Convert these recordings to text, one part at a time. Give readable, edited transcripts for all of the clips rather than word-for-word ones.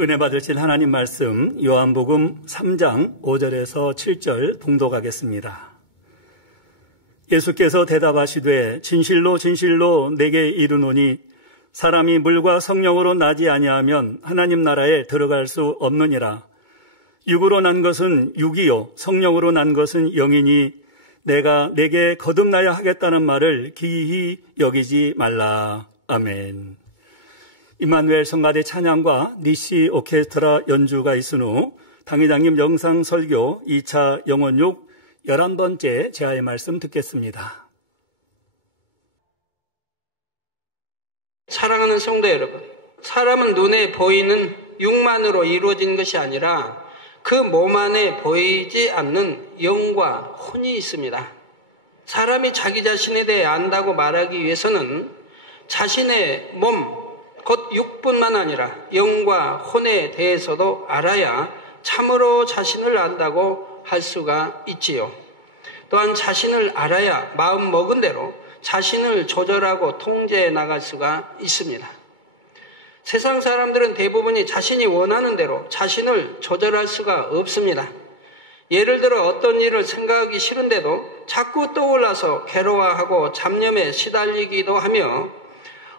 은혜 받으실 하나님 말씀 요한복음 3장 5절에서 7절 봉독하겠습니다. 예수께서 대답하시되 진실로 진실로 내게 이르노니 사람이 물과 성령으로 나지 아니하면 하나님 나라에 들어갈 수 없느니라. 육으로 난 것은 육이요 성령으로 난 것은 영이니 내가 내게 거듭나야 하겠다는 말을 기이히 여기지 말라. 아멘. 임마누엘 성가대 찬양과 니시 오케스트라 연주가 있은 후 당회장님 영상 설교 2차 영혼육 11번째 제아의 말씀 듣겠습니다. 사랑하는 성도 여러분, 사람은 눈에 보이는 육만으로 이루어진 것이 아니라 그 몸 안에 보이지 않는 영과 혼이 있습니다. 사람이 자기 자신에 대해 안다고 말하기 위해서는 자신의 몸, 곧 육뿐만 아니라 영과 혼에 대해서도 알아야 참으로 자신을 안다고 할 수가 있지요. 또한 자신을 알아야 마음 먹은 대로 자신을 조절하고 통제해 나갈 수가 있습니다. 세상 사람들은 대부분이 자신이 원하는 대로 자신을 조절할 수가 없습니다. 예를 들어 어떤 일을 생각하기 싫은데도 자꾸 떠올라서 괴로워하고 잡념에 시달리기도 하며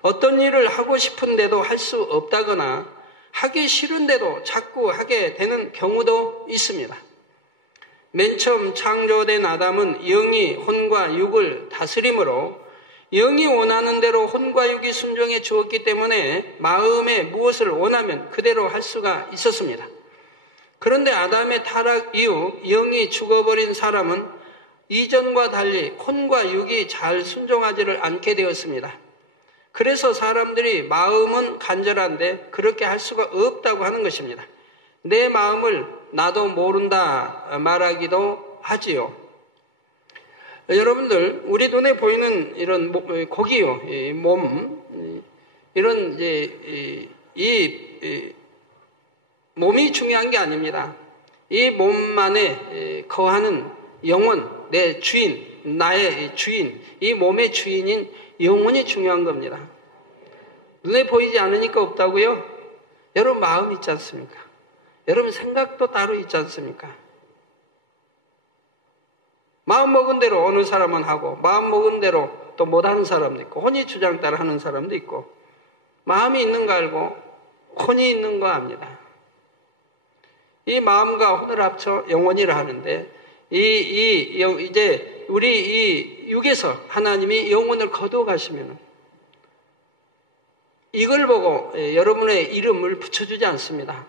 어떤 일을 하고 싶은데도 할 수 없다거나 하기 싫은데도 자꾸 하게 되는 경우도 있습니다. 맨 처음 창조된 아담은 영이 혼과 육을 다스림으로 영이 원하는 대로 혼과 육이 순종해 주었기 때문에 마음에 무엇을 원하면 그대로 할 수가 있었습니다. 그런데 아담의 타락 이후 영이 죽어버린 사람은 이전과 달리 혼과 육이 잘 순종하지를 않게 되었습니다. 그래서 사람들이 마음은 간절한데 그렇게 할 수가 없다고 하는 것입니다. 내 마음을 나도 모른다 말하기도 하지요. 여러분들, 우리 눈에 보이는 이런 고기요, 몸, 이런 이 몸이 중요한 게 아닙니다. 이 몸만에 거하는 영혼, 내 주인, 나의 주인, 이 몸의 주인인 영혼이 중요한 겁니다. 눈에 보이지 않으니까 없다고요? 여러분 마음 있지 않습니까? 여러분 생각도 따로 있지 않습니까? 마음 먹은 대로 어느 사람은 하고 마음 먹은 대로 또 못하는 사람도 있고 혼이 주장 따라 하는 사람도 있고 마음이 있는 거 알고 혼이 있는 거 압니다. 이 마음과 혼을 합쳐 영혼이라 하는데 이제 우리 이 육에서 하나님이 영혼을 거두어 가시면 이걸 보고 여러분의 이름을 붙여주지 않습니다.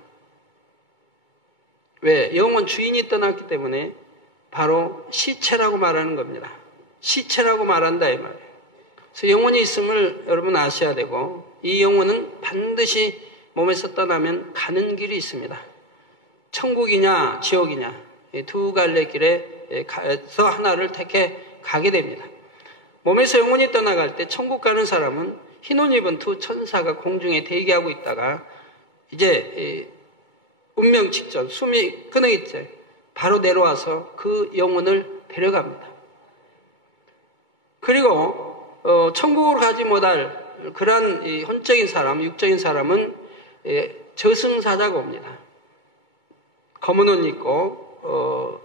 왜? 영혼 주인이 떠났기 때문에 바로 시체라고 말하는 겁니다. 시체라고 말한다 이 말이에요. 그래서 영혼이 있음을 여러분 아셔야 되고 이 영혼은 반드시 몸에서 떠나면 가는 길이 있습니다. 천국이냐 지옥이냐 두 갈래 길에서 하나를 택해 가게 됩니다. 몸에서 영혼이 떠나갈 때 천국 가는 사람은 흰 옷 입은 두 천사가 공중에 대기하고 있다가 이제 운명 직전 숨이 끊어질 때 바로 내려와서 그 영혼을 데려갑니다. 그리고 천국으로 가지 못할 그러한 혼적인 사람, 육적인 사람은 저승사자가 옵니다. 검은 옷 입고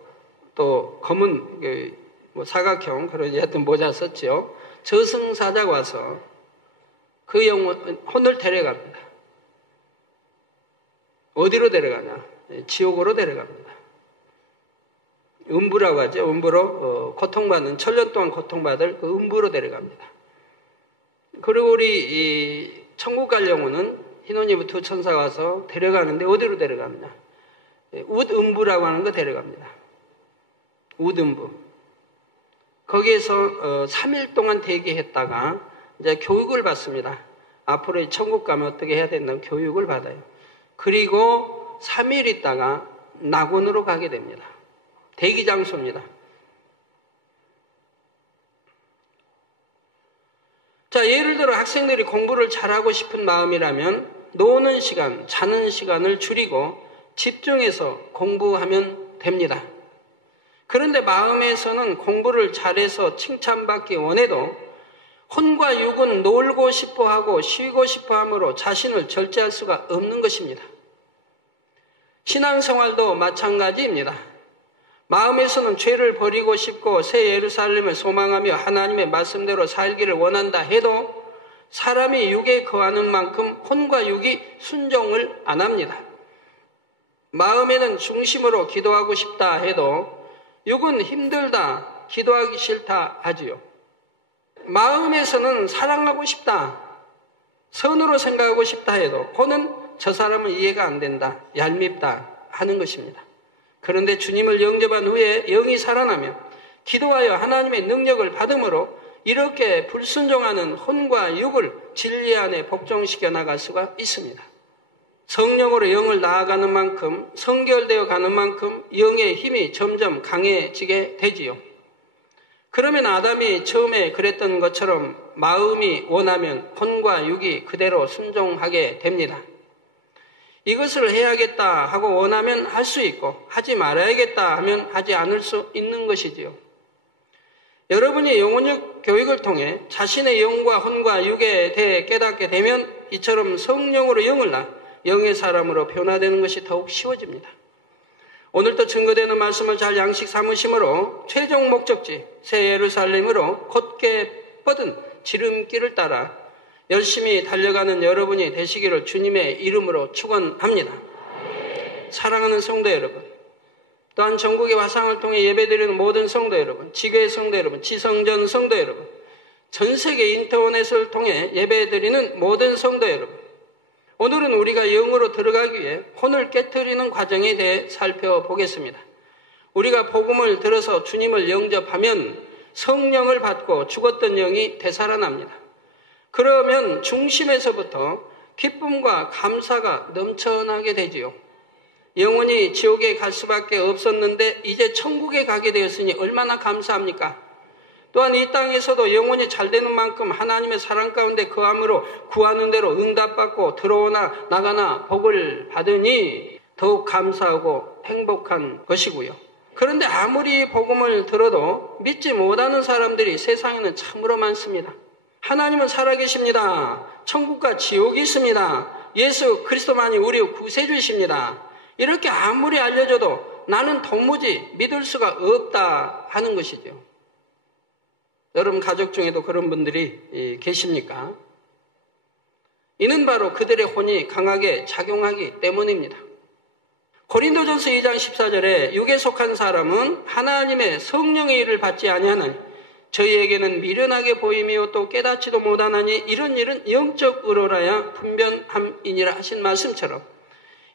또 검은 사각형 그런 하여튼 모자 썼죠. 저승사자가 와서 그 혼을 데려갑니다. 어디로 데려가냐? 지옥으로 데려갑니다. 음부라고 하죠. 음부로 고통받는 천년 동안 고통받을 그 음부로 데려갑니다. 그리고 우리 이 천국 갈 영혼은 흰옷 입은 두 천사가 와서 데려가는데 어디로 데려가느냐? 웃음부라고 하는 거 데려갑니다. 웃음부. 거기에서 3일 동안 대기했다가 이제 교육을 받습니다. 앞으로 천국 가면 어떻게 해야 된다는 교육을 받아요. 그리고 3일 있다가 낙원으로 가게 됩니다. 대기 장소입니다. 자, 예를 들어 학생들이 공부를 잘하고 싶은 마음이라면 노는 시간, 자는 시간을 줄이고 집중해서 공부하면 됩니다. 그런데 마음에서는 공부를 잘해서 칭찬받기 원해도 혼과 육은 놀고 싶어하고 쉬고 싶어함으로 자신을 절제할 수가 없는 것입니다. 신앙생활도 마찬가지입니다. 마음에서는 죄를 버리고 싶고 새 예루살렘을 소망하며 하나님의 말씀대로 살기를 원한다 해도 사람이 육에 거하는 만큼 혼과 육이 순종을 안 합니다. 마음에는 중심으로 기도하고 싶다 해도 육은 힘들다, 기도하기 싫다 하지요. 마음에서는 사랑하고 싶다, 선으로 생각하고 싶다 해도 혼은 저 사람은 이해가 안 된다, 얄밉다 하는 것입니다. 그런데 주님을 영접한 후에 영이 살아나며 기도하여 하나님의 능력을 받음으로 이렇게 불순종하는 혼과 육을 진리 안에 복종시켜 나갈 수가 있습니다. 성령으로 영을 나아가는 만큼, 성결되어 가는 만큼 영의 힘이 점점 강해지게 되지요. 그러면 아담이 처음에 그랬던 것처럼 마음이 원하면 혼과 육이 그대로 순종하게 됩니다. 이것을 해야겠다 하고 원하면 할 수 있고 하지 말아야겠다 하면 하지 않을 수 있는 것이지요. 여러분이 영혼육 교육을 통해 자신의 영과 혼과 육에 대해 깨닫게 되면 이처럼 성령으로 영을 낳아 영의 사람으로 변화되는 것이 더욱 쉬워집니다. 오늘도 증거되는 말씀을 잘 양식 삼으심으로 최종 목적지 새 예루살렘으로 곧게 뻗은 지름길을 따라 열심히 달려가는 여러분이 되시기를 주님의 이름으로 축원합니다. 사랑하는 성도 여러분, 또한 전국의 화상을 통해 예배드리는 모든 성도 여러분, 지교의 성도 여러분, 지성전 성도 여러분, 전 세계 인터넷을 통해 예배드리는 모든 성도 여러분, 오늘은 우리가 영으로 들어가기 위해 혼을 깨트리는 과정에 대해 살펴보겠습니다. 우리가 복음을 들어서 주님을 영접하면 성령을 받고 죽었던 영이 되살아납니다. 그러면 중심에서부터 기쁨과 감사가 넘쳐나게 되지요. 영원히 지옥에 갈 수밖에 없었는데 이제 천국에 가게 되었으니 얼마나 감사합니까? 또한 이 땅에서도 영원히 잘 되는 만큼 하나님의 사랑 가운데 거함으로 구하는 대로 응답받고 들어오나 나가나 복을 받으니 더욱 감사하고 행복한 것이고요. 그런데 아무리 복음을 들어도 믿지 못하는 사람들이 세상에는 참으로 많습니다. 하나님은 살아계십니다. 천국과 지옥이 있습니다. 예수 그리스도만이 우리의 구세주이십니다. 이렇게 아무리 알려줘도 나는 도무지 믿을 수가 없다 하는 것이죠. 여러분 가족 중에도 그런 분들이 계십니까? 이는 바로 그들의 혼이 강하게 작용하기 때문입니다. 고린도전서 2장 14절에 육에 속한 사람은 하나님의 성령의 일을 받지 아니하나니 저희에게는 미련하게 보이며 또 깨닫지도 못하나니 이런 일은 영적 의로라야 분변함이니라 하신 말씀처럼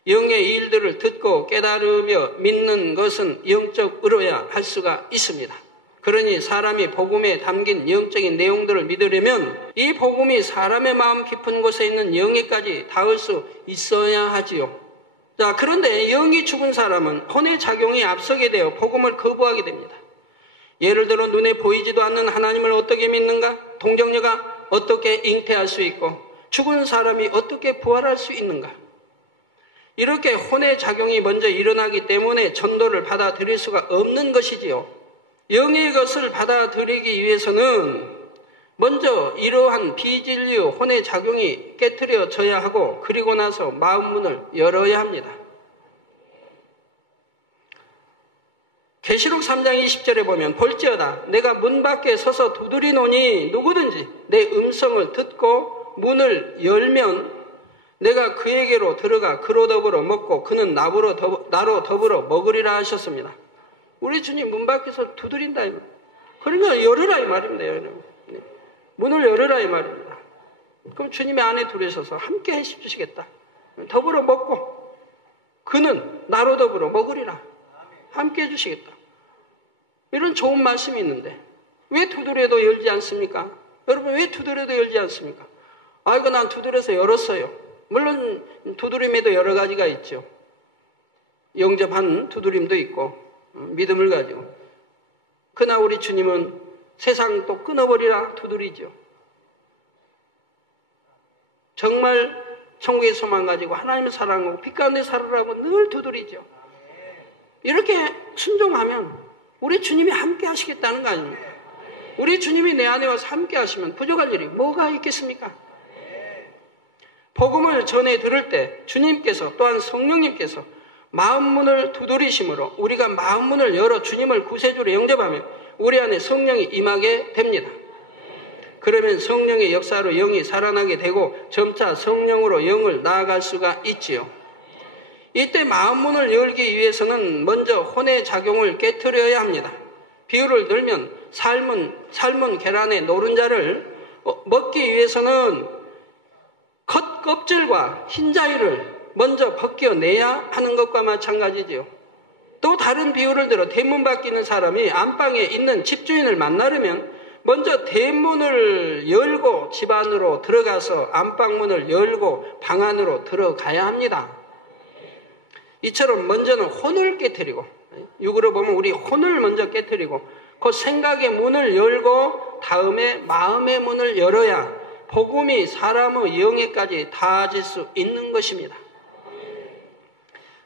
영의 일들을 듣고 깨달으며 믿는 것은 영적 의로야 할 수가 있습니다. 그러니 사람이 복음에 담긴 영적인 내용들을 믿으려면 이 복음이 사람의 마음 깊은 곳에 있는 영에까지 닿을 수 있어야 하지요. 자, 그런데 영이 죽은 사람은 혼의 작용이 앞서게 되어 복음을 거부하게 됩니다. 예를 들어 눈에 보이지도 않는 하나님을 어떻게 믿는가? 동정녀가 어떻게 잉태할 수 있고 죽은 사람이 어떻게 부활할 수 있는가? 이렇게 혼의 작용이 먼저 일어나기 때문에 전도를 받아들일 수가 없는 것이지요. 영의 것을 받아들이기 위해서는 먼저 이러한 비진리의 혼의 작용이 깨트려져야 하고 그리고 나서 마음 문을 열어야 합니다. 계시록 3장 20절에 보면 볼지어다 내가 문 밖에 서서 두드리노니 누구든지 내 음성을 듣고 문을 열면 내가 그에게로 들어가 그로 더불어 먹고 그는 나로 더불어 먹으리라 하셨습니다. 우리 주님 문 밖에서 두드린다. 그러니까 열으라 이 말입니다. 문을 열으라 이 말입니다. 그럼 주님의 안에 들어서서 함께 해주시겠다. 더불어 먹고 그는 나로 더불어 먹으리라. 함께 해주시겠다. 이런 좋은 말씀이 있는데 왜 두드려도 열지 않습니까? 여러분 왜 두드려도 열지 않습니까? 아이고 난 두드려서 열었어요. 물론 두드림에도 여러 가지가 있죠. 영접한 두드림도 있고 믿음을 가지고. 그러나 우리 주님은 세상 또 끊어버리라 두드리죠. 정말 천국의 소망 가지고 하나님을 사랑하고 빛 가운데 살으라고 늘 두드리죠. 이렇게 순종하면 우리 주님이 함께 하시겠다는 거 아닙니까? 우리 주님이 내 안에 와서 함께 하시면 부족할 일이 뭐가 있겠습니까? 복음을 전해 들을 때 주님께서 또한 성령님께서 마음문을 두드리심으로 우리가 마음문을 열어 주님을 구세주로 영접하며 우리 안에 성령이 임하게 됩니다. 그러면 성령의 역사로 영이 살아나게 되고 점차 성령으로 영을 나아갈 수가 있지요. 이때 마음문을 열기 위해서는 먼저 혼의 작용을 깨트려야 합니다. 비유를 들면 삶은 계란의 노른자를 먹기 위해서는 겉껍질과 흰자위를 먼저 벗겨내야 하는 것과 마찬가지지요. 또 다른 비유를 들어 대문 밖에 있는 사람이 안방에 있는 집주인을 만나려면 먼저 대문을 열고 집 안으로 들어가서 안방문을 열고 방 안으로 들어가야 합니다. 이처럼 먼저는 혼을 깨트리고, 육으로 보면 우리 혼을 먼저 깨트리고 그 생각의 문을 열고 다음에 마음의 문을 열어야 복음이 사람의 영에까지 닿아질 수 있는 것입니다.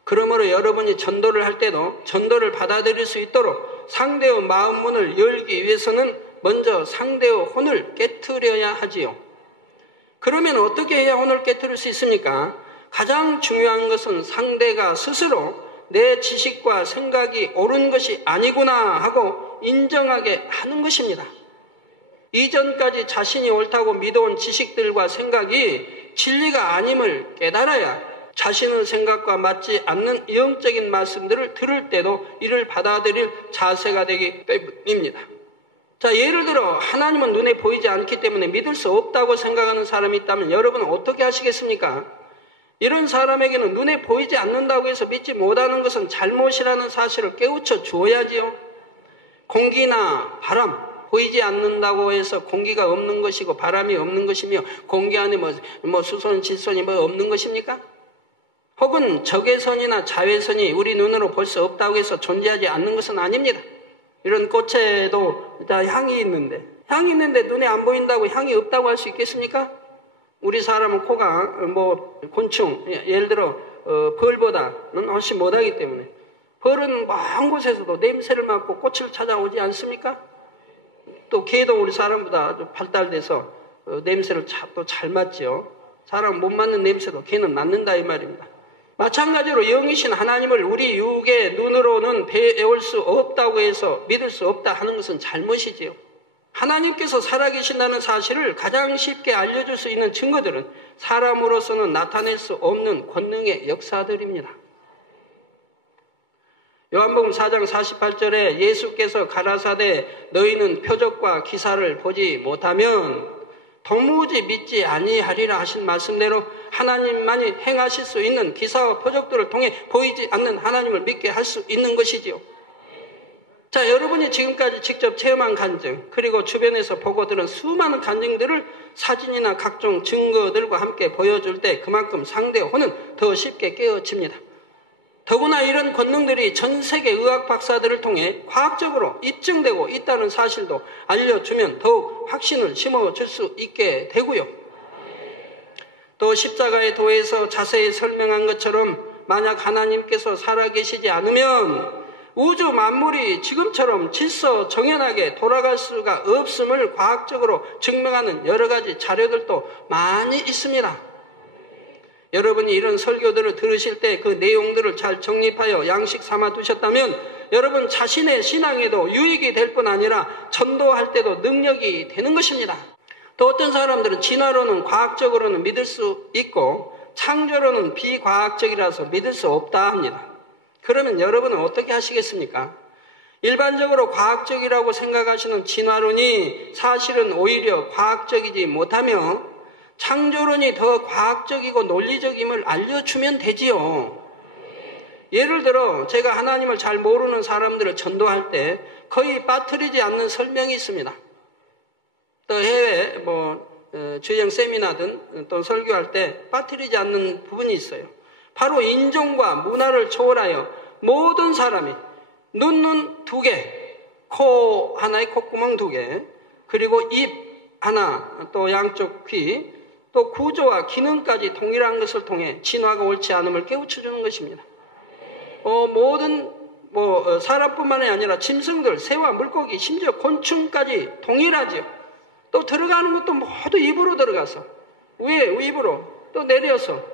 그러므로 여러분이 전도를 할 때도 전도를 받아들일 수 있도록 상대의 마음 문을 열기 위해서는 먼저 상대의 혼을 깨트려야 하지요. 그러면 어떻게 해야 혼을 깨트릴 수 있습니까? 가장 중요한 것은 상대가 스스로 내 지식과 생각이 옳은 것이 아니구나 하고 인정하게 하는 것입니다. 이전까지 자신이 옳다고 믿어온 지식들과 생각이 진리가 아님을 깨달아야 자신의 생각과 맞지 않는 영적인 말씀들을 들을 때도 이를 받아들일 자세가 되기 때문입니다. 자, 예를 들어 하나님은 눈에 보이지 않기 때문에 믿을 수 없다고 생각하는 사람이 있다면 여러분은 어떻게 하시겠습니까? 이런 사람에게는 눈에 보이지 않는다고 해서 믿지 못하는 것은 잘못이라는 사실을 깨우쳐 주어야지요. 공기나 바람, 보이지 않는다고 해서 공기가 없는 것이고 바람이 없는 것이며 공기 안에 뭐 수선, 질선이 뭐 없는 것입니까? 혹은 적외선이나 자외선이 우리 눈으로 볼 수 없다고 해서 존재하지 않는 것은 아닙니다. 이런 꽃에도 향이 있는데 눈에 안 보인다고 향이 없다고 할 수 있겠습니까? 우리 사람은 코가 뭐 곤충, 예를 들어 벌보다는 훨씬 못하기 때문에 벌은 먼 곳에서도 냄새를 맡고 꽃을 찾아오지 않습니까? 또 개도 우리 사람보다 발달돼서 냄새를 또 잘 맡지요. 사람 못 맡는 냄새도 개는 맡는다 이 말입니다. 마찬가지로 영이신 하나님을 우리 육의 눈으로는 배울 수 없다고 해서 믿을 수 없다 하는 것은 잘못이지요. 하나님께서 살아계신다는 사실을 가장 쉽게 알려줄 수 있는 증거들은 사람으로서는 나타낼 수 없는 권능의 역사들입니다. 요한복음 4장 48절에 예수께서 가라사대 너희는 표적과 기사를 보지 못하면 도무지 믿지 아니하리라 하신 말씀대로 하나님만이 행하실 수 있는 기사와 표적들을 통해 보이지 않는 하나님을 믿게 할 수 있는 것이지요. 자, 여러분이 지금까지 직접 체험한 간증, 그리고 주변에서 보고 들은 수많은 간증들을 사진이나 각종 증거들과 함께 보여줄 때 그만큼 상대의 혼은 더 쉽게 깨어집니다. 더구나 이런 권능들이 전 세계 의학 박사들을 통해 과학적으로 입증되고 있다는 사실도 알려주면 더욱 확신을 심어줄 수 있게 되고요. 또 십자가의 도에서 자세히 설명한 것처럼 만약 하나님께서 살아계시지 않으면 우주 만물이 지금처럼 질서 정연하게 돌아갈 수가 없음을 과학적으로 증명하는 여러 가지 자료들도 많이 있습니다. 여러분이 이런 설교들을 들으실 때 그 내용들을 잘 정립하여 양식 삼아 두셨다면 여러분 자신의 신앙에도 유익이 될 뿐 아니라 전도할 때도 능력이 되는 것입니다. 또 어떤 사람들은 진화론은 과학적으로는 믿을 수 있고 창조론은 비과학적이라서 믿을 수 없다 합니다. 그러면 여러분은 어떻게 하시겠습니까? 일반적으로 과학적이라고 생각하시는 진화론이 사실은 오히려 과학적이지 못하며 창조론이 더 과학적이고 논리적임을 알려주면 되지요. 예를 들어 제가 하나님을 잘 모르는 사람들을 전도할 때 거의 빠뜨리지 않는 설명이 있습니다. 또 해외 주영 세미나든 또 설교할 때 빠뜨리지 않는 부분이 있어요. 바로 인종과 문화를 초월하여 모든 사람이 눈 2개, 코 하나에 콧구멍 2개, 그리고 입 하나, 또 양쪽 귀, 또 구조와 기능까지 동일한 것을 통해 진화가 옳지 않음을 깨우쳐주는 것입니다. 모든 사람뿐만이 아니라 짐승들, 새와 물고기, 심지어 곤충까지 동일하지요. 또 들어가는 것도 모두 입으로 들어가서 위에 입으로 또 내려서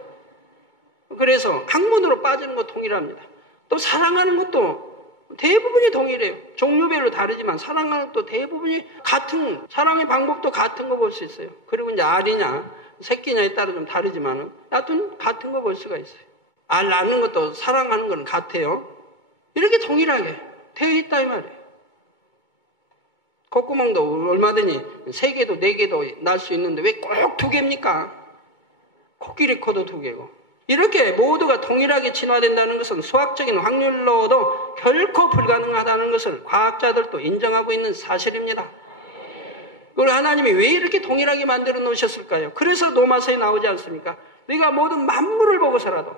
그래서 학문으로 빠지는 것 동일합니다. 또 사랑하는 것도 대부분이 동일해요. 종류별로 다르지만 사랑하는 것도 대부분이 같은, 사랑의 방법도 같은 거 볼 수 있어요. 그리고 이제 알이냐 새끼냐에 따라 좀 다르지만은 여하튼 같은 거 볼 수가 있어요. 알 낳는 것도 사랑하는 건 같아요. 이렇게 동일하게 되어 있다 이 말이에요. 콧구멍도 얼마든지 3개도 4개도 날 수 있는데 왜 꼭 2개입니까? 코끼리 코도 2개고. 이렇게 모두가 동일하게 진화된다는 것은 수학적인 확률로도 결코 불가능하다는 것을 과학자들도 인정하고 있는 사실입니다. 그걸 하나님이 왜 이렇게 동일하게 만들어 놓으셨을까요? 그래서 로마서에 나오지 않습니까? 네가 모든 만물을 보고서라도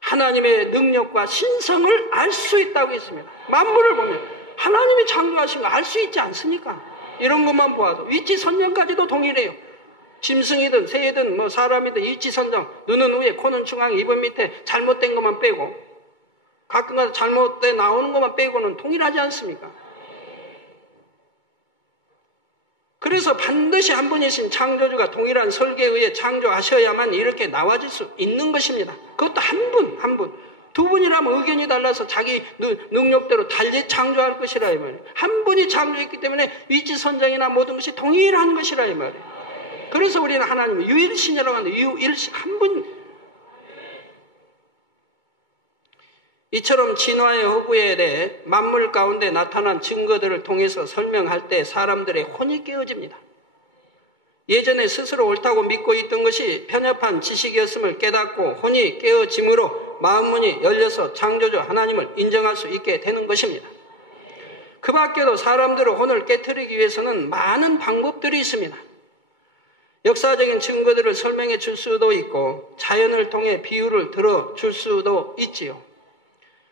하나님의 능력과 신성을 알 수 있다고 했습니다. 만물을 보면 하나님이 창조하신 거 알 수 있지 않습니까? 이런 것만 보아도 위치 선정까지도 동일해요. 짐승이든 새이든 뭐 사람이든 위치 선정, 눈은 위에, 코는 중앙에, 입은 밑에, 잘못된 것만 빼고 가끔가다 잘못된 나오는 것만 빼고는 동일하지 않습니까? 그래서 반드시 한 분이신 창조주가 동일한 설계에 의해 창조하셔야만 이렇게 나와질 수 있는 것입니다. 그것도 한 분, 한 분. 2분이라면 의견이 달라서 자기 능력대로 달리 창조할 것이라 이 말이에요. 한 분이 창조했기 때문에 위치 선정이나 모든 것이 동일한 것이라 이 말이에요. 그래서 우리는 하나님을 유일신이라고 하는데 유일신 한 분. 이처럼 진화의 허구에 대해 만물 가운데 나타난 증거들을 통해서 설명할 때 사람들의 혼이 깨어집니다. 예전에 스스로 옳다고 믿고 있던 것이 편협한 지식이었음을 깨닫고 혼이 깨어짐으로 마음문이 열려서 창조주 하나님을 인정할 수 있게 되는 것입니다. 그 밖에도 사람들의 혼을 깨트리기 위해서는 많은 방법들이 있습니다. 역사적인 증거들을 설명해 줄 수도 있고 자연을 통해 비유를 들어줄 수도 있지요.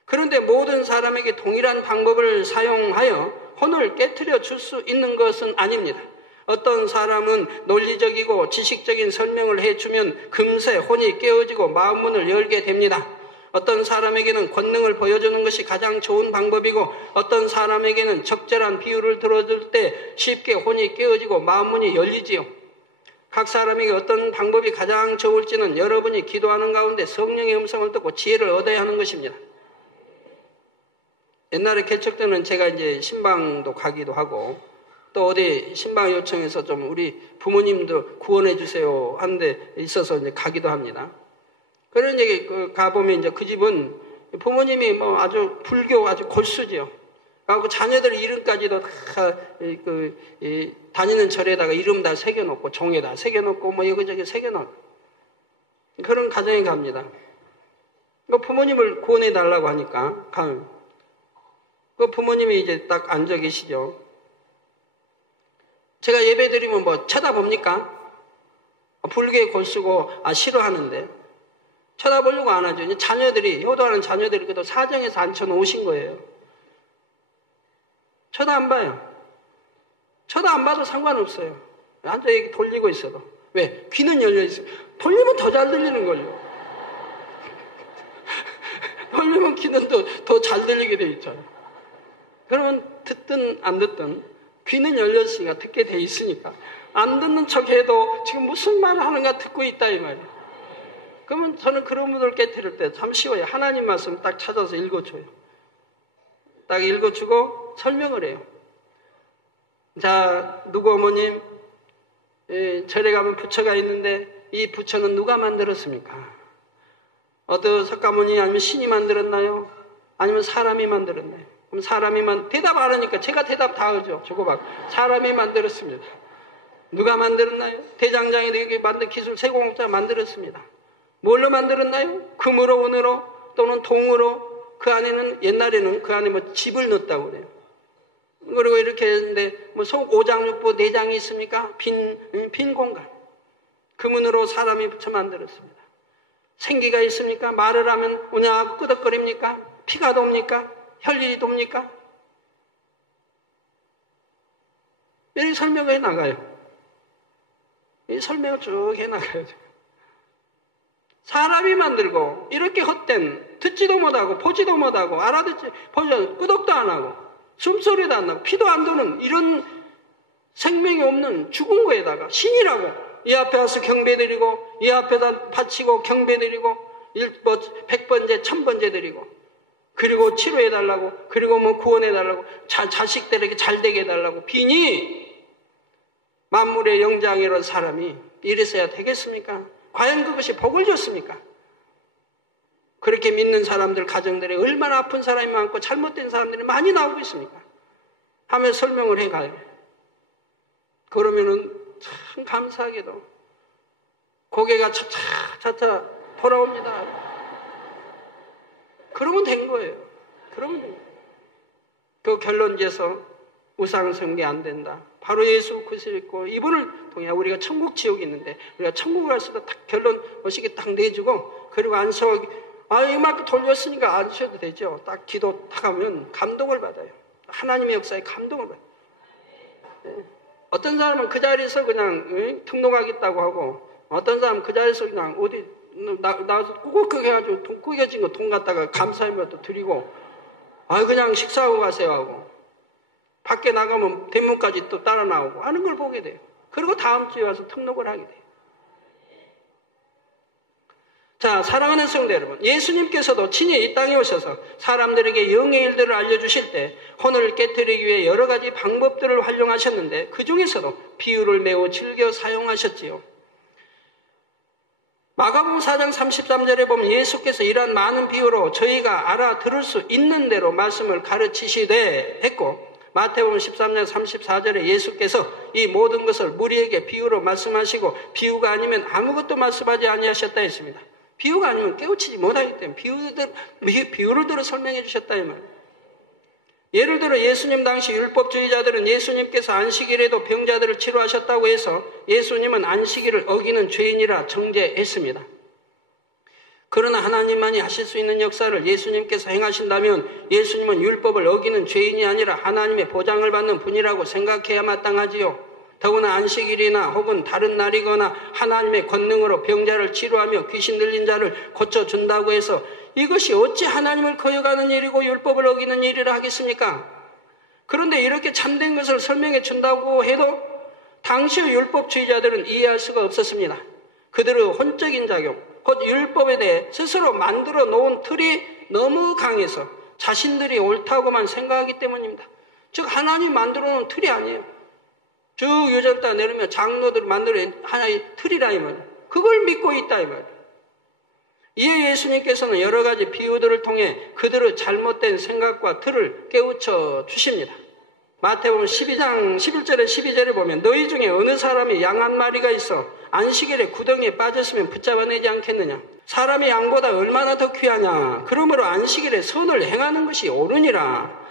그런데 모든 사람에게 동일한 방법을 사용하여 혼을 깨트려 줄 수 있는 것은 아닙니다. 어떤 사람은 논리적이고 지식적인 설명을 해주면 금세 혼이 깨어지고 마음문을 열게 됩니다. 어떤 사람에게는 권능을 보여주는 것이 가장 좋은 방법이고 어떤 사람에게는 적절한 비유를 들어줄 때 쉽게 혼이 깨어지고 마음문이 열리지요. 각 사람에게 어떤 방법이 가장 좋을지는 여러분이 기도하는 가운데 성령의 음성을 듣고 지혜를 얻어야 하는 것입니다. 옛날에 개척 때는 제가 이제 신방도 가기도 하고 또 어디 신방 요청해서 좀 우리 부모님도 구원해 주세요 하는데 있어서 이제 가기도 합니다. 그런 얘기 가보면 이제 그 집은 부모님이 뭐 아주 불교 아주 골수지요. 그리고 자녀들 이름까지도 다 다니는 절에다가 이름 다 새겨놓고 종에다 새겨놓고 뭐 여기저기 새겨놓고 그런 가정에 갑니다. 부모님을 구원해 달라고 하니까 가면 그 부모님이 이제 딱 앉아 계시죠. 제가 예배 드리면 뭐 쳐다봅니까? 불교의 골수고 싫어하는데 쳐다보려고 안 하죠. 이제 자녀들이 효도하는 자녀들이 그래도 사정에서 앉혀놓으신 거예요. 쳐다 안 봐요. 쳐다 안 봐도 상관없어요. 앉아 이렇게 돌리고 있어도. 왜? 귀는 열려 있어요. 돌리면 더 잘 들리는 거예요. 돌리면 귀는 더 잘 들리게 돼 있잖아요. 그러면 듣든 안 듣든 귀는 열렸으니까 듣게 돼 있으니까 안 듣는 척해도 지금 무슨 말을 하는가 듣고 있다 이 말이에요. 그러면 저는 그런 분을 깨트릴 때 참 쉬워요. 하나님 말씀 딱 찾아서 읽어줘요. 딱 읽어주고 설명을 해요. 자, 누구 어머님 절에 가면 부처가 있는데 이 부처는 누가 만들었습니까? 어떤 석가모니 아니면 신이 만들었나요? 아니면 사람이 만들었나요? 그럼 사람이 대답 안 하니까 제가 대답 다 하죠. 저거 봐. 사람이 만들었습니다. 누가 만들었나요? 대장장이 여기 만든 기술 세공업자 만들었습니다. 뭘로 만들었나요? 금으로, 은으로, 또는 동으로. 그 안에는 옛날에는 그 안에 뭐 집을 넣었다고 그래요. 그리고 이렇게 했는데 뭐 속 오장육부 내장이 있습니까? 빈 공간. 금은으로 사람이 붙여 만들었습니다. 생기가 있습니까? 말을 하면 우냐하고 끄덕거립니까? 피가 돕니까? 혈일이 돕니까? 이렇게 설명을 해나가요. 이 설명을 쭉 해나가요. 사람이 만들고 이렇게 헛된 듣지도 못하고 보지도 못하고 알아듣지 보지도 끄덕도 안 하고 숨소리도 안 나고 피도 안 도는 이런 생명이 없는 죽은 거에다가 신이라고 이 앞에 와서 경배드리고 이 앞에다 바치고 경배드리고 100번째, 1000번째 드리고, 그리고 치료해달라고, 그리고 뭐 구원해달라고, 자식들에게 잘 되게 해달라고 비니 만물의 영장이라는 사람이 이래서야 되겠습니까? 과연 그것이 복을 줬습니까? 그렇게 믿는 사람들 가정들에 얼마나 아픈 사람이 많고 잘못된 사람들이 많이 나오고 있습니까? 하며 설명을 해가요. 그러면은 참 감사하게도 고개가 차차 돌아옵니다. 그러면 된 거예요. 그러면 된 거예요. 그 결론지에서 우상숭배 안 된다. 바로 예수 그리스도 있고 이분을 통해 우리가 천국 지옥이 있는데 우리가 천국을 갈 수도 딱 결론 멋있게 딱 내주고 그리고 안수하기 이만큼 돌렸으니까 안 쉬어도 되죠. 딱 기도 딱 하면 감동을 받아요. 하나님의 역사에 감동을 받아요. 네. 어떤 사람은 그 자리에서 그냥 등록하겠다고 하고 어떤 사람은 그 자리에서 그냥 어디 나와서 꾹꾹 해가지고 돈 구겨진 거 돈 갖다가 감사하면 또 드리고 그냥 식사하고 가세요 하고 밖에 나가면 대문까지 또 따라 나오고 하는 걸 보게 돼요. 그리고 다음 주에 와서 등록을 하게 돼요. 자, 사랑하는 성도 여러분, 예수님께서도 친히 이 땅에 오셔서 사람들에게 영의 일들을 알려주실 때 혼을 깨뜨리기 위해 여러 가지 방법들을 활용하셨는데 그 중에서도 비유를 매우 즐겨 사용하셨지요. 마가복음 4장 33절에 보면 예수께서 이러한 많은 비유로 저희가 알아들을 수 있는 대로 말씀을 가르치시되 했고 마태복음 13장 34절에 예수께서 이 모든 것을 무리에게 비유로 말씀하시고 비유가 아니면 아무것도 말씀하지 아니하셨다 했습니다. 비유가 아니면 깨우치지 못하기 때문에 비유를 들어 설명해 주셨다 이 말이에요. 예를 들어 예수님 당시 율법주의자들은 예수님께서 안식일에도 병자들을 치료하셨다고 해서 예수님은 안식일을 어기는 죄인이라 정죄했습니다. 그러나 하나님만이 하실 수 있는 역사를 예수님께서 행하신다면 예수님은 율법을 어기는 죄인이 아니라 하나님의 보장을 받는 분이라고 생각해야 마땅하지요. 더구나 안식일이나 혹은 다른 날이거나 하나님의 권능으로 병자를 치료하며 귀신 들린 자를 고쳐준다고 해서 이것이 어찌 하나님을 거역하는 일이고 율법을 어기는 일이라 하겠습니까? 그런데 이렇게 참된 것을 설명해 준다고 해도 당시의 율법주의자들은 이해할 수가 없었습니다. 그들의 혼적인 작용, 곧 율법에 대해 스스로 만들어 놓은 틀이 너무 강해서 자신들이 옳다고만 생각하기 때문입니다. 즉 하나님이 만들어 놓은 틀이 아니에요. 쭉 유전자 내리면 장로들이 만들어 하나의 틀이라 이 말이에요. 그걸 믿고 있다 이 말이에요. 이에 예수님께서는 여러 가지 비유들을 통해 그들의 잘못된 생각과 틀을 깨우쳐 주십니다. 마태복음 12장 11절에 12절에 보면 너희 중에 어느 사람이 양 한 마리가 있어 안식일에 구덩이에 빠졌으면 붙잡아내지 않겠느냐. 사람이 양보다 얼마나 더 귀하냐. 그러므로 안식일에 선을 행하는 것이 옳으니라.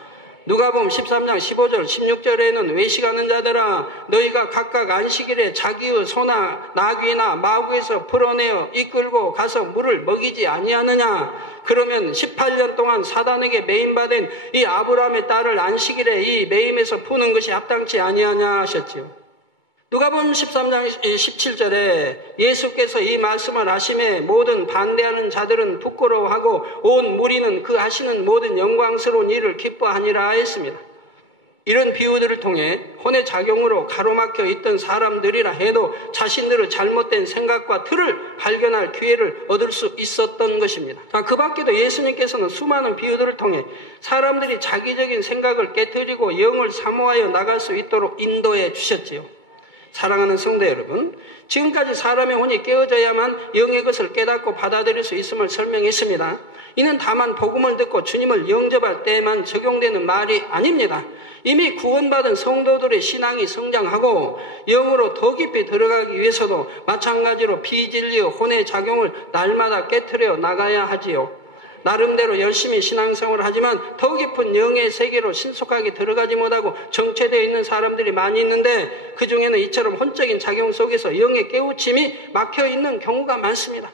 누가복음 13장 15절 16절에는 외식하는 자들아 너희가 각각 안식일에 자기의 소나 나귀나 마구에서 풀어내어 이끌고 가서 물을 먹이지 아니하느냐. 그러면 18년 동안 사단에게 매임받은 이 아브라함의 딸을 안식일에 이 매임에서 푸는 것이 합당치 아니하냐 하셨지요. 누가복음 13장 17절에 예수께서 이 말씀을 하심에 모든 반대하는 자들은 부끄러워하고 온 무리는 그 하시는 모든 영광스러운 일을 기뻐하니라 했습니다. 이런 비유들을 통해 혼의 작용으로 가로막혀 있던 사람들이라 해도 자신들의 잘못된 생각과 틀을 발견할 기회를 얻을 수 있었던 것입니다. 그 밖에도 예수님께서는 수많은 비유들을 통해 사람들이 자기적인 생각을 깨뜨리고 영을 사모하여 나갈 수 있도록 인도해 주셨지요. 사랑하는 성도 여러분, 지금까지 사람의 혼이 깨어져야만 영의 것을 깨닫고 받아들일 수 있음을 설명했습니다. 이는 다만 복음을 듣고 주님을 영접할 때에만 적용되는 말이 아닙니다. 이미 구원받은 성도들의 신앙이 성장하고 영으로 더 깊이 들어가기 위해서도 마찬가지로 비진리의 혼의 작용을 날마다 깨트려 나가야 하지요. 나름대로 열심히 신앙생활을 하지만 더 깊은 영의 세계로 신속하게 들어가지 못하고 정체되어 있는 사람들이 많이 있는데 그 중에는 이처럼 혼적인 작용 속에서 영의 깨우침이 막혀있는 경우가 많습니다.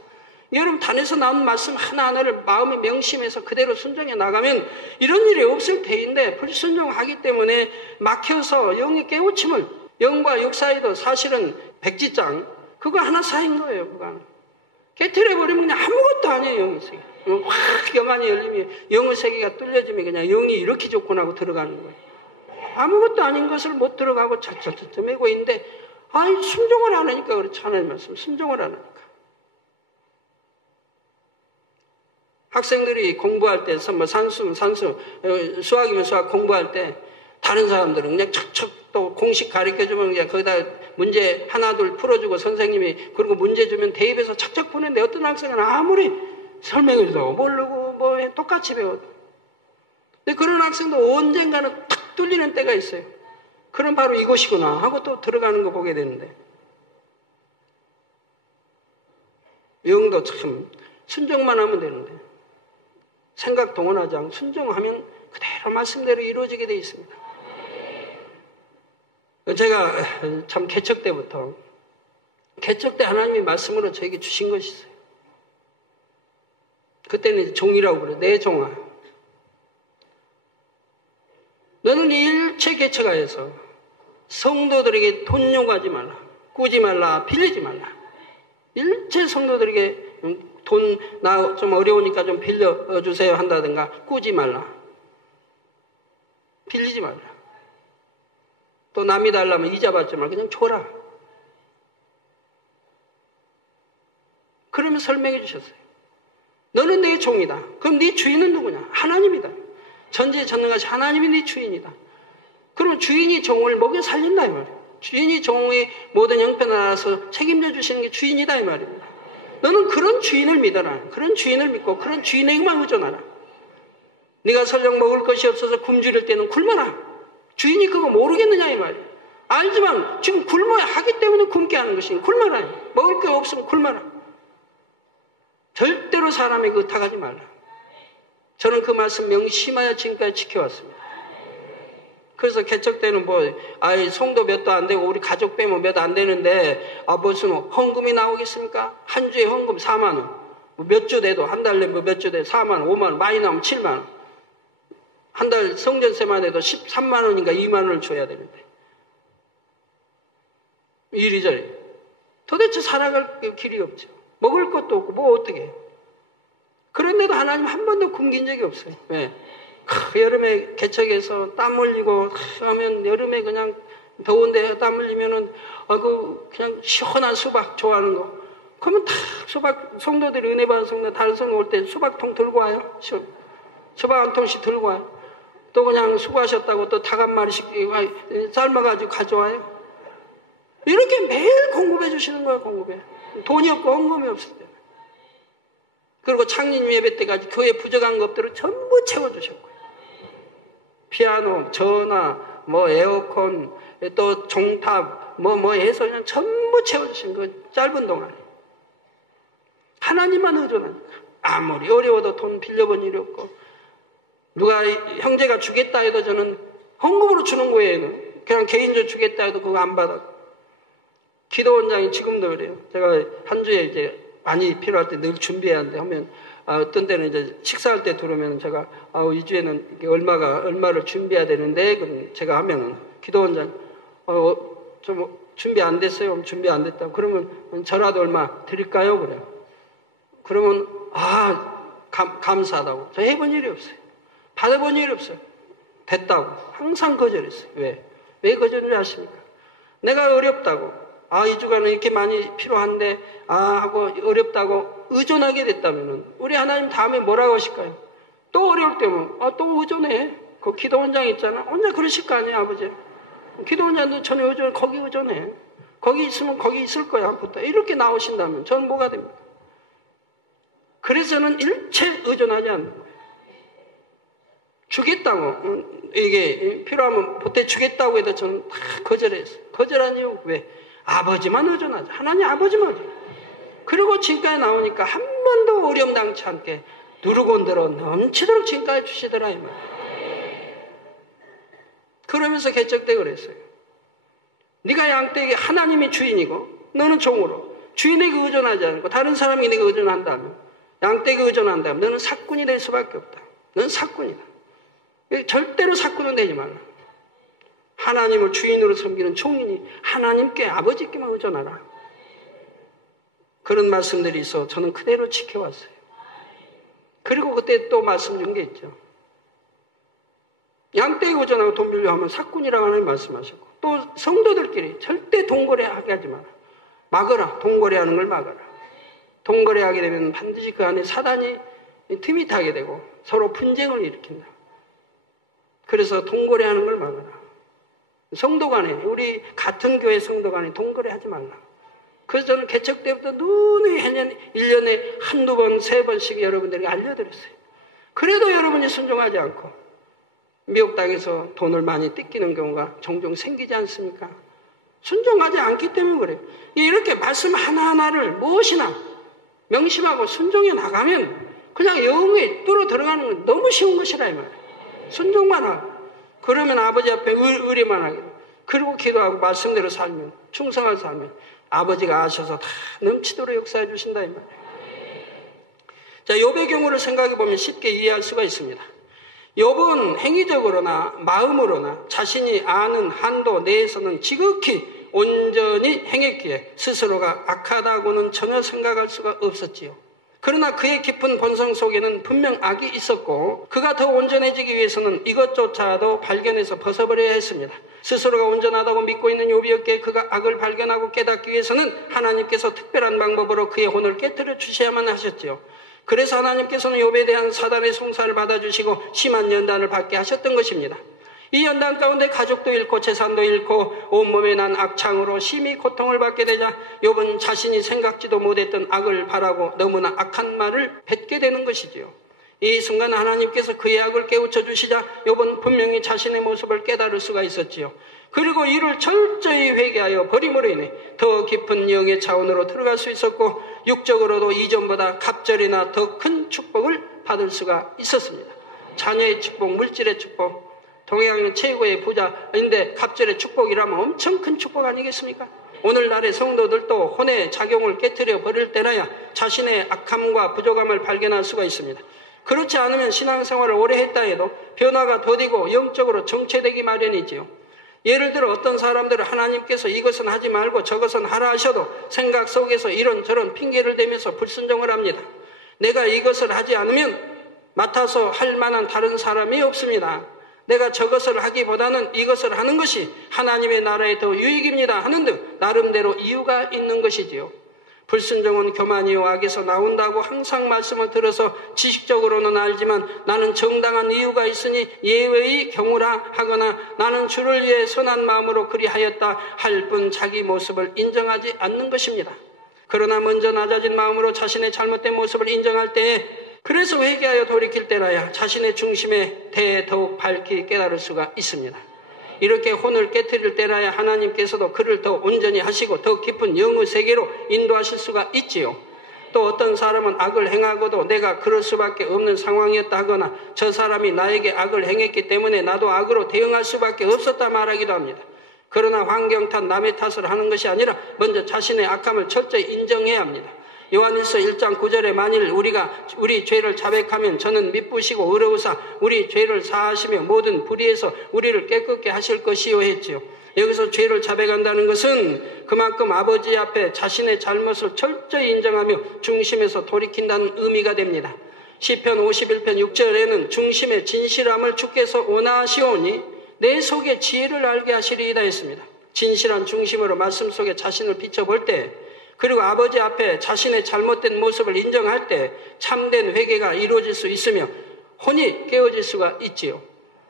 여러분 단에서 나온 말씀 하나하나를 마음에 명심해서 그대로 순종해 나가면 이런 일이 없을 테인데 불순종하기 때문에 막혀서 영의 깨우침을 영과 육 사이도 사실은 백지장 그거 하나 사이인 거예요. 그거 깨트려버리면 그냥 아무것도 아니에요. 영의 세계. 확 영안이 열리면 영의 세계가 뚫려지면 그냥 영이 이렇게 좋구나 하고 들어가는 거예요. 아무것도 아닌 것을 못 들어가고 차차차차 매고 있는데 순종을 안 하니까 그렇지. 하나님 말씀 순종을 안 하니까. 학생들이 공부할 때, 뭐 산수, 수학이면 수학 공부할 때 다른 사람들은 그냥 척척 또 공식 가르쳐주면 그냥 거기다 문제 하나 둘 풀어주고 선생님이 그리고 문제 주면 대입해서 척척 푸는데 어떤 학생은 아무리 설명해도 모르고 뭐 똑같이 배워도. 근데 그런 학생도 언젠가는 탁 뚫리는 때가 있어요. 그럼 바로 이것이구나 하고 또 들어가는 거 보게 되는데. 영도 참 순종만 하면 되는데 생각 동원하지 않고 순종하면 그대로 말씀대로 이루어지게 되어 있습니다. 제가 참 개척 때 하나님이 말씀으로 저에게 주신 것이 있어요. 그때는 종이라고 그래요. 내 종아. 너는 일체 개척하여서 성도들에게 돈 요구하지 말라. 꾸지 말라. 빌리지 말라. 일체 성도들에게 돈 나 좀 어려우니까 좀 빌려주세요 한다든가 꾸지 말라. 빌리지 말라. 또 남이 달라면 이자 받지 말고 그냥 줘라. 그러면 설명해 주셨어요. 너는 내 종이다. 그럼 네 주인은 누구냐? 하나님이다. 전지전능하신 하나님이 네 주인이다. 그러면 주인이 종을 먹여 살린다 이 말이에요. 주인이 종의 모든 형편을 알아서 책임져 주시는 게 주인이다 이 말입니다. 너는 그런 주인을 믿어라. 그런 주인을 믿고 그런 주인에게만 의존하라. 네가 설령 먹을 것이 없어서 굶주릴 때는 굶어라. 주인이 그거 모르겠느냐 이 말이에요. 알지만 지금 굶어야 하기 때문에 굶게 하는 것이니 굶어라. 먹을 게 없으면 굶어라. 절대로 사람에게 의탁하지 말라. 저는 그 말씀 명심하여 지금까지 지켜왔습니다. 그래서 개척 때는 성도 몇도 안 되고 우리 가족 빼면 몇 안 되는데 무슨 헌금이 나오겠습니까? 한 주에 헌금 4만 원. 몇 주 돼도 한 달 내면 몇 주 돼 4만 원, 5만 원, 많이 나오면 7만 원. 한 달 성전세만 해도 13만 원인가 2만 원을 줘야 되는데. 이리저리. 도대체 살아갈 길이 없죠. 먹을 것도 없고 뭐 어떻게 해요. 그런데도 하나님 한 번도 굶긴 적이 없어요. 왜? 여름에 개척해서 땀 흘리고 하면 여름에 그냥 더운데 땀 흘리면은 그냥 시원한 수박 좋아하는 거. 그러면 다 수박 성도들이 은혜 받은 성도 다른 성도 올 때 수박통 들고 와요. 수박 한 통씩 들고 와요. 또 그냥 수고하셨다고 또 닭 한 마리씩 삶아가지고 가져와요. 이렇게 매일 공급해 주시는 거예요. 공급해. 돈이 없고 헌금이 없을 때. 그리고 창립 예배 때까지 교회 부족한 것들을 전부 채워주셨고요. 피아노, 전화, 에어컨, 또 종탑, 해서 그냥 전부 채워주신 그 짧은 동안에. 하나님만 의존하니까. 아무리 어려워도 돈 빌려본 일이 없고, 누가 형제가 주겠다 해도 저는 헌금으로 주는 거예요. 그냥 개인적으로 주겠다 해도 그거 안 받아. 기도원장이 지금도 그래요. 제가 한 주에 이제 많이 필요할 때 늘 준비해야 하는데 하면 어떤 때는 이제 식사할 때 들어오면 제가 이 주에는 얼마를 준비해야 되는데 그럼 제가 하면은 기도원장 좀 준비 안 됐어요. 준비 안 됐다고 그러면 저라도 얼마 드릴까요? 그래요. 그러면 감사하다고. 저 해본 일이 없어요. 받아본 일이 없어요. 됐다고. 항상 거절했어요. 왜 거절을 하십니까? 내가 어렵다고. 이 주간은 이렇게 많이 필요한데, 하고 어렵다고 의존하게 됐다면은, 우리 하나님 다음에 뭐라고 하실까요? 또 어려울 때면, 또 의존해. 그 기도원장 있잖아. 혼자 그러실 거 아니에요, 아버지. 기도원장도 전에 거기 의존해. 거기 있으면 거기 있을 거야, 부터. 이렇게 나오신다면, 저는 뭐가 됩니까? 그래서 저는 일체 의존하지 않는 거예요. 주겠다고, 이게 필요하면 보태 주겠다고 해도 저는 다 거절했어요. 거절한 이유, 왜? 아버지만 의존하자. 하나님 아버지만 의존. 그리고 지금까지 나오니까 한 번도 어려움 당치 않게 누르고 늘어 넘치도록 지금까지 주시더라 이 말이에요. 그러면서 개척 때 그랬어요. 네가 양떼에게 하나님이 주인이고 너는 종으로 주인에게 의존하지 않고 다른 사람이 내게 의존한다면 양떼에게 의존한다면 너는 사꾼이 될 수밖에 없다. 너는 사꾼이다. 절대로 사꾼은 되지 말라. 하나님을 주인으로 섬기는 종인이 하나님께 아버지께만 의존하라. 그런 말씀들이 있어 저는 그대로 지켜왔어요. 그리고 그때 또 말씀 준 게 있죠. 양떼에 의존하고 돈 빌려 하면 사꾼이라고 하나님 말씀하셨고 또 성도들끼리 절대 돈거래하게 하지 마라. 막으라. 돈거래하는 걸 막아라. 돈거래하게 되면 반드시 그 안에 사단이 틈이 타게 되고 서로 분쟁을 일으킨다. 그래서 동거래하는 걸 막아라. 성도 간에, 우리 같은 교회 성도 간에 동거래하지 말라. 그래서 저는 개척 때부터 눈에 1년에 한두 번, 세 번씩 여러분들에게 알려드렸어요. 그래도 여러분이 순종하지 않고 미국 땅에서 돈을 많이 뜯기는 경우가 종종 생기지 않습니까? 순종하지 않기 때문에 그래요. 이렇게 말씀 하나하나를 무엇이나 명심하고 순종해 나가면 그냥 영에 뚫어 들어가는 건 너무 쉬운 것이라 이 말이에요. 순종만 하고 그러면 아버지 앞에 의뢰만 하게 돼요. 그리고 기도하고 말씀대로 살면, 충성하게 살면 아버지가 아셔서 다 넘치도록 역사해 주신다 이 말이에요. 자, 욥의 경우를 생각해 보면 쉽게 이해할 수가 있습니다. 욥은 행위적으로나 마음으로나 자신이 아는 한도 내에서는 지극히 온전히 행했기에 스스로가 악하다고는 전혀 생각할 수가 없었지요. 그러나 그의 깊은 본성 속에는 분명 악이 있었고 그가 더 온전해지기 위해서는 이것조차도 발견해서 벗어버려야 했습니다. 스스로가 온전하다고 믿고 있는 욥이었기에 그가 악을 발견하고 깨닫기 위해서는 하나님께서 특별한 방법으로 그의 혼을 깨뜨려 주셔야만 하셨지요. 그래서 하나님께서는 욥에 대한 사단의 송사를 받아주시고 심한 연단을 받게 하셨던 것입니다. 이 연단 가운데 가족도 잃고 재산도 잃고 온몸에 난 악창으로 심히 고통을 받게 되자 욥은 자신이 생각지도 못했던 악을 바라고 너무나 악한 말을 뱉게 되는 것이지요. 이 순간 하나님께서 그의 악을 깨우쳐 주시자 욥은 분명히 자신의 모습을 깨달을 수가 있었지요. 그리고 이를 철저히 회개하여 버림으로 인해 더 깊은 영의 차원으로 들어갈 수 있었고 육적으로도 이전보다 갑절이나 더 큰 축복을 받을 수가 있었습니다. 자녀의 축복, 물질의 축복, 동해강 최고의 부자인데 갑절의 축복이라면 엄청 큰 축복 아니겠습니까? 오늘날의 성도들도 혼의 작용을 깨트려 버릴 때라야 자신의 악함과 부족함을 발견할 수가 있습니다. 그렇지 않으면 신앙생활을 오래 했다 해도 변화가 더디고 영적으로 정체되기 마련이지요. 예를 들어 어떤 사람들은 하나님께서 이것은 하지 말고 저것은 하라 하셔도 생각 속에서 이런저런 핑계를 대면서 불순종을 합니다. 내가 이것을 하지 않으면 맡아서 할 만한 다른 사람이 없습니다. 내가 저것을 하기보다는 이것을 하는 것이 하나님의 나라에 더 유익입니다 하는 등 나름대로 이유가 있는 것이지요. 불순종은 교만이요 악에서 나온다고 항상 말씀을 들어서 지식적으로는 알지만 나는 정당한 이유가 있으니 예외의 경우라 하거나 나는 주를 위해 선한 마음으로 그리하였다 할 뿐 자기 모습을 인정하지 않는 것입니다. 그러나 먼저 낮아진 마음으로 자신의 잘못된 모습을 인정할 때에 그래서 회개하여 돌이킬 때라야 자신의 중심에 대해 더욱 밝히 깨달을 수가 있습니다. 이렇게 혼을 깨트릴 때라야 하나님께서도 그를 더 온전히 하시고 더 깊은 영의 세계로 인도하실 수가 있지요. 또 어떤 사람은 악을 행하고도 내가 그럴 수밖에 없는 상황이었다 하거나 저 사람이 나에게 악을 행했기 때문에 나도 악으로 대응할 수밖에 없었다 말하기도 합니다. 그러나 환경 탓 남의 탓을 하는 것이 아니라 먼저 자신의 악함을 철저히 인정해야 합니다. 요한일서 1장 9절에 만일 우리가 우리 죄를 자백하면 저는 미쁘시고 의로우사 우리 죄를 사하시며 모든 불의에서 우리를 깨끗게 하실 것이요 했지요. 여기서 죄를 자백한다는 것은 그만큼 아버지 앞에 자신의 잘못을 철저히 인정하며 중심에서 돌이킨다는 의미가 됩니다. 시편 51편 6절에는 중심의 진실함을 주께서 원하시오니 내 속에 지혜를 알게 하시리이다 했습니다. 진실한 중심으로 말씀 속에 자신을 비춰볼 때 그리고 아버지 앞에 자신의 잘못된 모습을 인정할 때 참된 회개가 이루어질 수 있으며 혼이 깨어질 수가 있지요.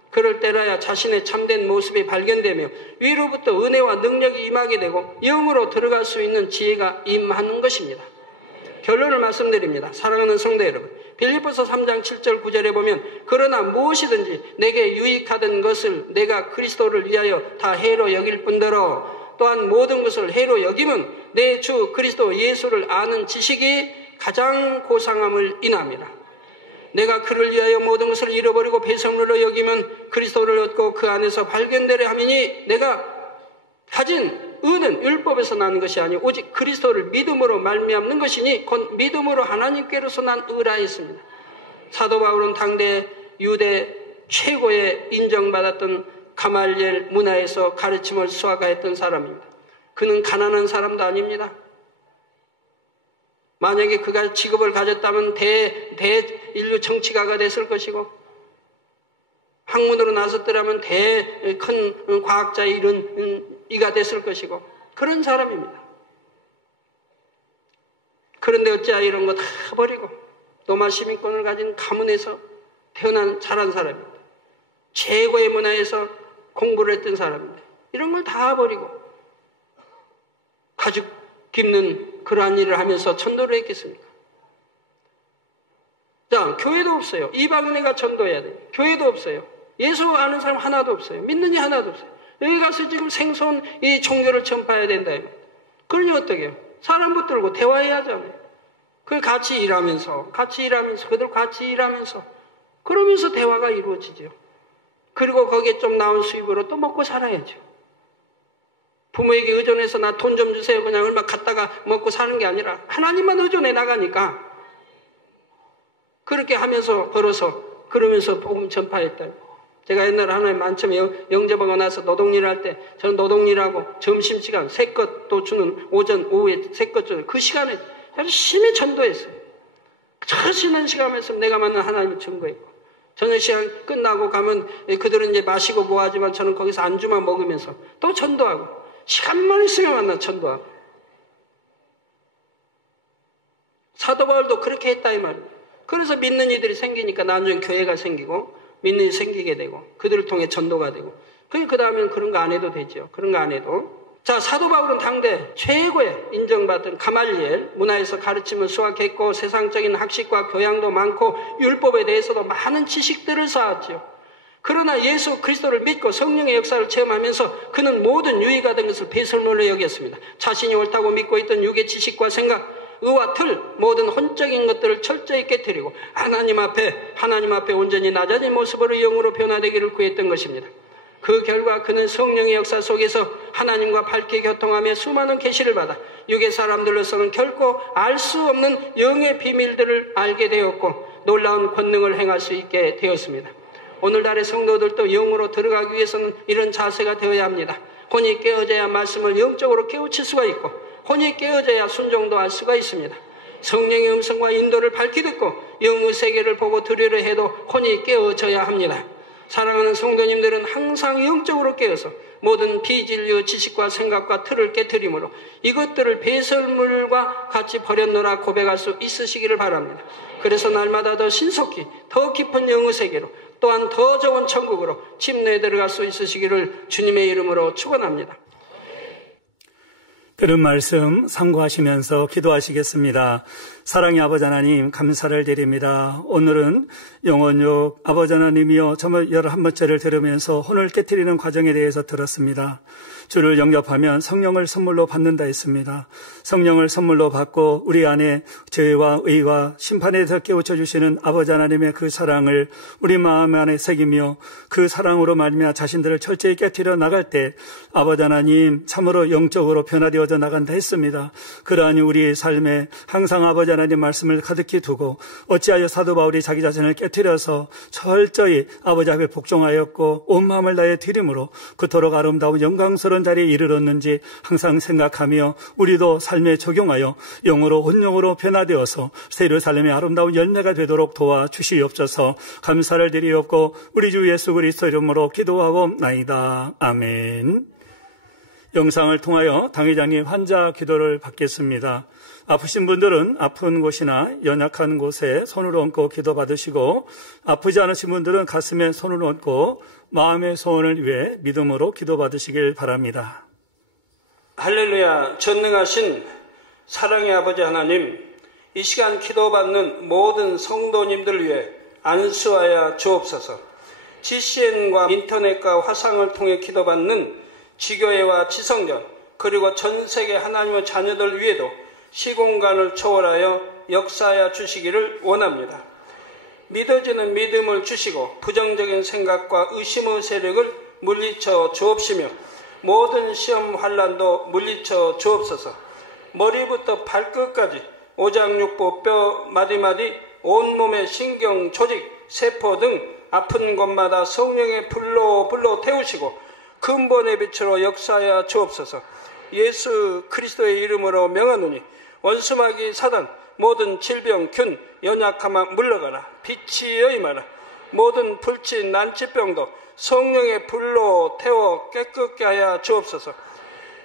그럴 때라야 자신의 참된 모습이 발견되며 위로부터 은혜와 능력이 임하게 되고 영으로 들어갈 수 있는 지혜가 임하는 것입니다. 결론을 말씀드립니다. 사랑하는 성도 여러분, 빌립보서 3장 7절 9절에 보면 그러나 무엇이든지 내게 유익하던 것을 내가 그리스도를 위하여 다 해로 여길 뿐더러 또한 모든 것을 해로 여김은 내 주 그리스도 예수를 아는 지식이 가장 고상함을 인함이라. 내가 그를 위하여 모든 것을 잃어버리고 배설물로 여기면 그리스도를 얻고 그 안에서 발견되려 함이니 내가 가진 의는 율법에서 나는 것이 아니오 오직 그리스도를 믿음으로 말미암는 것이니 곧 믿음으로 하나님께로서 난 의라 했습니다. 사도 바울은 당대 유대 최고의 인정받았던 가말리엘 문화에서 가르침을 수학하였던 사람입니다. 그는 가난한 사람도 아닙니다. 만약에 그가 직업을 가졌다면 대인류 정치가가 됐을 것이고 학문으로 나섰더라면 큰 과학자의 이런 이가 됐을 것이고 그런 사람입니다. 그런데 어찌하여 이런 거 다 버리고 로마 시민권을 가진 가문에서 태어난 자란 사람입니다. 최고의 문화에서 공부를 했던 사람입니다. 이런 걸 다 버리고 가죽 깁는 그러한 일을 하면서 전도를 했겠습니까? 자, 교회도 없어요. 이방인에가 전도해야 돼요. 교회도 없어요. 예수 아는 사람 하나도 없어요. 믿는 이 하나도 없어요. 여기 가서 지금 생소한 이 종교를 전파해야 된다. 그러니 어떻게 해요? 사람 붙들고 대화해야 하잖아요. 그 같이 일하면서 그들 같이 일하면서 그러면서 대화가 이루어지죠. 그리고 거기에 좀 나온 수입으로 또 먹고 살아야죠. 부모에게 의존해서 나 돈 좀 주세요. 그냥 얼마 갖다가 먹고 사는 게 아니라 하나님만 의존해 나가니까 그렇게 하면서 벌어서 그러면서 복음 전파했다. 제가 옛날에 하나님 만점에 영접하고 나서 노동일을 할 때 저는 노동일하고 점심시간 새것도 주는 오전 오후에 새것 주는 그 시간에 열심히 전도했어요. 저 쉬는 시간에서 내가 만난 하나님을 증거했고 저녁 시간 끝나고 가면 그들은 이제 마시고 뭐하지만 저는 거기서 안주만 먹으면서 또 전도하고 시간만 있으면 만나 전도하고 사도 바울도 그렇게 했다 이 말이에요. 그래서 믿는 이들이 생기니까 나중에 교회가 생기고 믿는 일이 생기게 되고 그들을 통해 전도가 되고 그 다음에는 그런 거 안 해도 되죠. 그런 거 안 해도. 자, 사도 바울은 당대 최고의 인정받은 가말리엘 문화에서 가르침을 수학했고 세상적인 학식과 교양도 많고 율법에 대해서도 많은 지식들을 쌓았죠. 그러나 예수 그리스도를 믿고 성령의 역사를 체험하면서 그는 모든 유의가 된 것을 배설물로 여겼습니다. 자신이 옳다고 믿고 있던 육의 지식과 생각 의와 틀 모든 혼적인 것들을 철저히 깨뜨리고 하나님 앞에 온전히 낮아진 모습으로 영으로 변화되기를 구했던 것입니다. 그 결과 그는 성령의 역사 속에서 하나님과 밝게 교통하며 수많은 계시를 받아 육의 사람들로서는 결코 알 수 없는 영의 비밀들을 알게 되었고 놀라운 권능을 행할 수 있게 되었습니다. 오늘날의 성도들도 영으로 들어가기 위해서는 이런 자세가 되어야 합니다. 혼이 깨어져야 말씀을 영적으로 깨우칠 수가 있고 혼이 깨어져야 순종도 할 수가 있습니다. 성령의 음성과 인도를 밝히 듣고 영의 세계를 보고 들으려 해도 혼이 깨어져야 합니다. 사랑하는 성도님들은 항상 영적으로 깨어서 모든 비진리의 지식과 생각과 틀을 깨트림으로 이것들을 배설물과 같이 버렸노라 고백할 수 있으시기를 바랍니다. 그래서 날마다 더 신속히 더 깊은 영의 세계로 또한 더 좋은 천국으로 침례에 들어갈 수 있으시기를 주님의 이름으로 축원합니다. 들은 말씀 상고하시면서 기도하시겠습니다. 사랑의 아버지 하나님 감사를 드립니다. 오늘은 영원육 아버지 하나님이여 정말 11번째를 들으면서 혼을 깨트리는 과정에 대해서 들었습니다. 주를 영접하면 성령을 선물로 받는다 했습니다. 성령을 선물로 받고 우리 안에 죄와 의와 심판에 대해서 깨우쳐 주시는 아버지 하나님의 그 사랑을 우리 마음 안에 새기며 그 사랑으로 말미암아 자신들을 철저히 깨트려 나갈 때 아버지 하나님 참으로 영적으로 변화되어져 나간다 했습니다. 그러하니 우리 삶에 항상 아버지 하나님 말씀을 가득히 두고 어찌하여 사도 바울이 자기 자신을 깨트려서 철저히 아버지 앞에 복종하였고 온 마음을 다해 드림으로 그토록 아름다운 영광스러운 자리에 이르렀는지 항상 생각하며 우리도 삶에 적용하여 영으로 혼영으로 변화되어서 새 예루살렘의 아름다운 열매가 되도록 도와주시옵소서. 감사를 드리옵고 우리 주 예수 그리스도 이름으로 기도하옵나이다. 아멘. 영상을 통하여 당회장님 환자 기도를 받겠습니다. 아프신 분들은 아픈 곳이나 연약한 곳에 손을 얹고 기도 받으시고 아프지 않으신 분들은 가슴에 손을 얹고 마음의 소원을 위해 믿음으로 기도 받으시길 바랍니다. 할렐루야. 전능하신 사랑의 아버지 하나님, 이 시간 기도받는 모든 성도님들 위해 안수하여 주옵소서. GCN과 인터넷과 화상을 통해 기도받는 지교회와 지성전 그리고 전세계 하나님의 자녀들 위에도 시공간을 초월하여 역사하여 주시기를 원합니다. 믿어지는 믿음을 주시고 부정적인 생각과 의심의 세력을 물리쳐 주옵시며 모든 시험 환난도 물리쳐 주옵소서. 머리부터 발끝까지 오장육부 뼈 마디마디 온몸의 신경 조직 세포 등 아픈 곳마다 성령의 불로 태우시고 근본의 빛으로 역사하여 주옵소서. 예수 그리스도의 이름으로 명하노니 원수마귀 사단 모든 질병 균 연약함아 물러가라. 빛이 임하라. 모든 불친 난치병도 성령의 불로 태워 깨끗게 하여 주옵소서.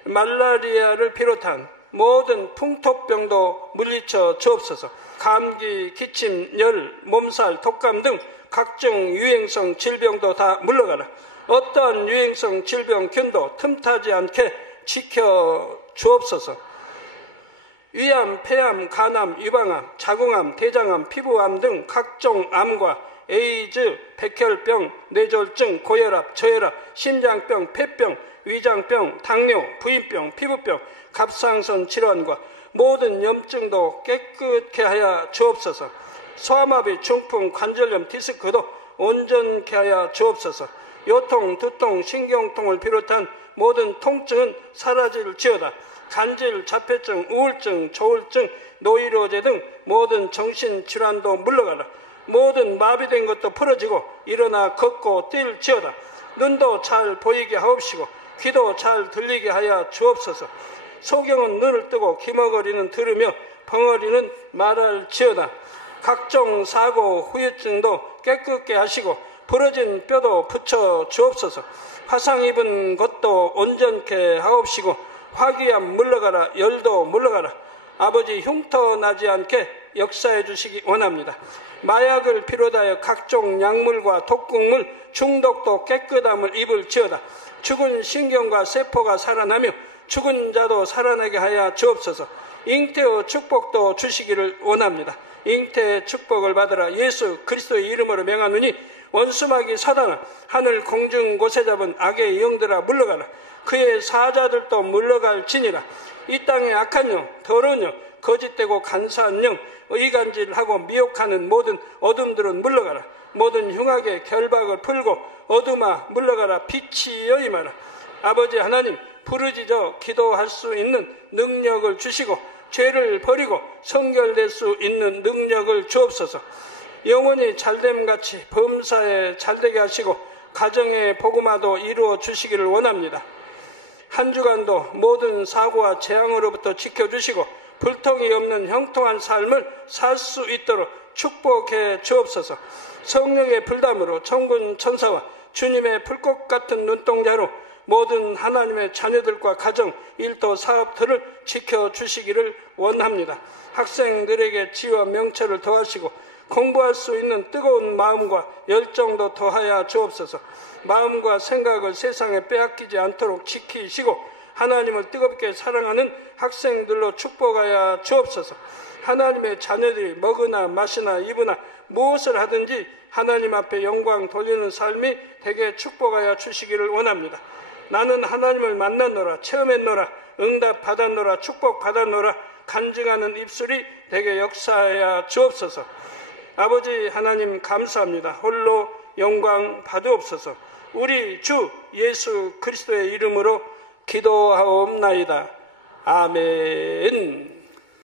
말라리아를 비롯한 모든 풍토병도 물리쳐 주옵소서. 감기, 기침, 열, 몸살, 독감 등 각종 유행성 질병도 다 물러가라. 어떠한 유행성 질병균도 틈타지 않게 지켜 주옵소서. 위암, 폐암, 간암, 유방암, 자궁암, 대장암, 피부암 등 각종 암과 에이즈, 백혈병, 뇌졸중, 고혈압, 저혈압, 심장병, 폐병, 위장병, 당뇨, 부인병, 피부병, 갑상선 질환과 모든 염증도 깨끗게 하여 주옵소서. 소아마비, 중풍, 관절염, 디스크도 온전케 하여 주옵소서. 요통, 두통, 신경통을 비롯한 모든 통증은 사라질지어다. 간질, 자폐증, 우울증, 조울증, 노이로제 등 모든 정신질환도 물러가라. 모든 마비된 것도 풀어지고 일어나 걷고 뛸지어다. 눈도 잘 보이게 하옵시고 귀도 잘 들리게 하여 주옵소서. 소경은 눈을 뜨고 귀머거리는 들으며 벙어리는 말할지어다. 각종 사고, 후유증도 깨끗게 하시고 부러진 뼈도 붙여 주옵소서. 화상 입은 것도 온전케 하옵시고 화기암 물러가라. 열도 물러가라. 아버지 흉터 나지 않게 역사해 주시기 원합니다. 마약을 비롯하여 각종 약물과 독극물 중독도 깨끗함을 입을지어다. 죽은 신경과 세포가 살아나며 죽은 자도 살아나게 하여 주옵소서. 잉태의 축복도 주시기를 원합니다. 잉태의 축복을 받으라. 예수 그리스도의 이름으로 명하노니 원수마귀 사단아, 하늘 공중 곳에 잡은 악의 영들아 물러가라. 그의 사자들도 물러갈지니라. 이 땅의 악한 영, 더러운 영, 거짓되고 간사한 영, 의간질하고 미혹하는 모든 어둠들은 물러가라. 모든 흉악의 결박을 풀고 어둠아 물러가라. 빛이 여임하라. 아버지 하나님, 부르짖어 기도할 수 있는 능력을 주시고 죄를 버리고 성결될 수 있는 능력을 주옵소서. 영원히 잘됨같이 범사에 잘되게 하시고 가정의 복음화도 이루어 주시기를 원합니다. 한 주간도 모든 사고와 재앙으로부터 지켜주시고 불통이 없는 형통한 삶을 살 수 있도록 축복해 주옵소서. 성령의 불담으로 천군 천사와 주님의 불꽃 같은 눈동자로 모든 하나님의 자녀들과 가정, 일도, 사업들을 지켜주시기를 원합니다. 학생들에게 지혜와 명철을 더하시고 공부할 수 있는 뜨거운 마음과 열정도 더하여 주옵소서. 마음과 생각을 세상에 빼앗기지 않도록 지키시고 하나님을 뜨겁게 사랑하는 학생들로 축복하여 주옵소서. 하나님의 자녀들이 먹으나 마시나 입으나 무엇을 하든지 하나님 앞에 영광 돌리는 삶이 되게 축복하여 주시기를 원합니다. 나는 하나님을 만났노라, 체험했노라, 응답 받았노라, 축복 받았노라 간증하는 입술이 되게 역사하여 주옵소서. 아버지 하나님 감사합니다. 홀로 영광 받으옵소서. 우리 주 예수 그리스도의 이름으로 기도하옵나이다. 아멘.